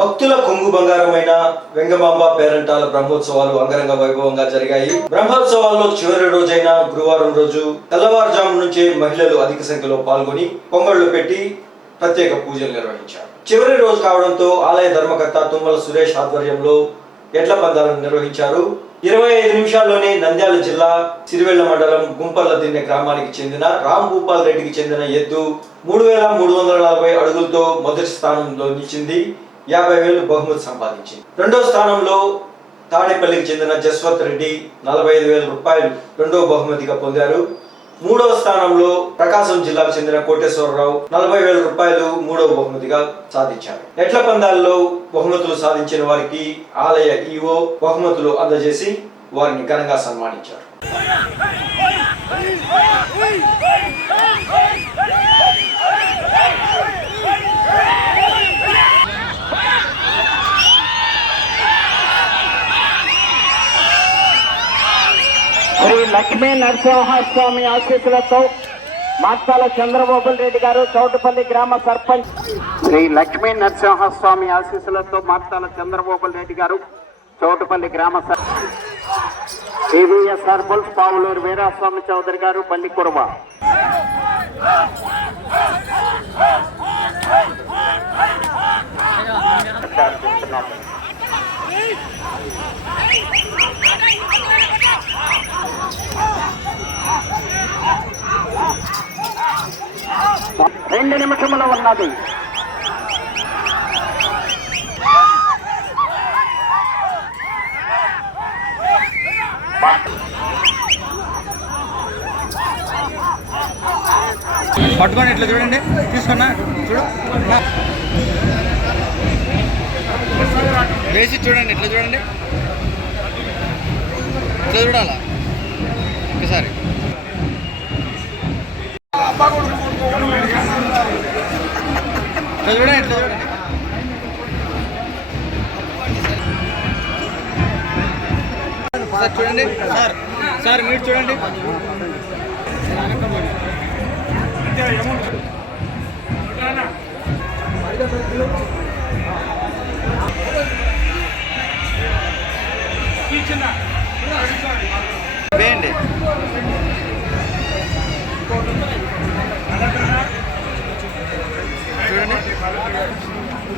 భక్తుల కొంగు బంగారమైన వెంగమాంబ పేరంటాల బ్రహ్మోత్సవాలు అంగరంగ వైభవంగా జరిగాయి. బ్రహ్మోత్సవాల్లో చివరి రోజైన గురువారం రోజు తెల్లవారుజాము నుంచే మహిళలు అధిక సంఖ్యలో పాల్గొని పొంగళ్ళు పెట్టి ప్రత్యేక పూజలు నిర్వహించారు. చివరి రోజు కావడంతో ఆలయ ధర్మకర్త తుమ్మల సురేష్ ఆధ్వర్యంలో ఎడ్ల పందాలను నిర్వహించారు. ఇరవై ఐదు నిమిషాల్లోనే నంద్యాల జిల్లా సిరివెళ్ళ మండలం గుంపల్ల దిన్నె గ్రామానికి చెందిన రామ్ భూపాల్ రెడ్డికి చెందిన ఎద్దు మూడు వేల మూడు వందల నలభై అడుగులతో మొదటి స్థానంలో నిలిచింది. యాభై వేలు బహుమతి సంపాదించింది. రెండో స్థానంలో తాడేపల్లికి చెందిన జస్వంత్ రెడ్డి నలభై ఐదు వేల రూపాయలు రెండో బహుమతిగా పొందారు. మూడవ స్థానంలో ప్రకాశం జిల్లాకు చెందిన కోటేశ్వరరావు నలభై వేల రూపాయలు మూడవ బహుమతిగా సాధించారు. ఎట్ల పందాల్లో బహుమతులు సాధించిన వారికి ఆలయ ఈవో బహుమతులు అందజేసి వారిని ఘనంగా సన్మానించారు. శ్రీ లక్ష్మీ నరసింహస్వామి ఆశీస్సులతో మాట్సాల చంద్రబాబు రెడ్డి గారు చౌటుపల్లి గ్రామ సర్పంచ్. శ్రీ లక్ష్మీ నరసింహస్వామి ఆశీస్సులతో మాట్సాల చంద్రబాబు రెడ్డి గారు చౌటుపల్లి గ్రామ సర్పంచ్ బుల్స్ పావులూరు వీరాస్వామి చౌదరి గారు పల్లి కురుమ. రెండు నిమిషములు ఉన్నది. పట్టుకొని ఇట్లా చూడండి. తీసుకున్నా చూడు. వేసి చూడండి ఇట్లా చూడండి. ఇట్లా చూడాలా ఒకసారి ఇట్లా చూడండి ఇట్లా చూడండి సార్ చూడండి సార్ సార్ మీరు చూడండి చిన్న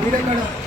చూడండి